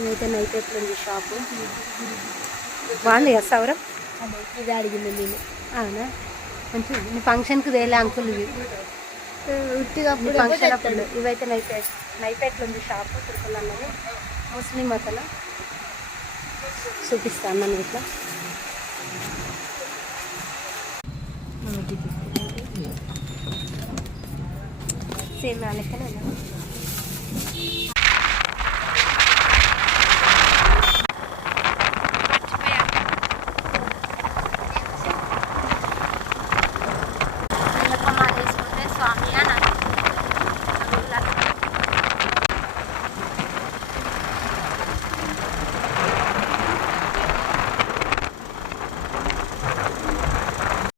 ఇదైతే నైట్ ఎట్లుంది షాపు. బాగుంది కదా సౌరం. ఇది అడిగింది నేను. అవునా, మంచిగా నీ ఫంక్షన్కి వేలే అంకుల్ ఇవి ఫంక్షన్ అప్పుడు. ఇవైతే నైట్ ఎట్లుంది షాపు తిరుపతి ముస్లిం అతను చూపిస్తాను నన్ను ఇట్లా. సేమ్ నా లెక్కనే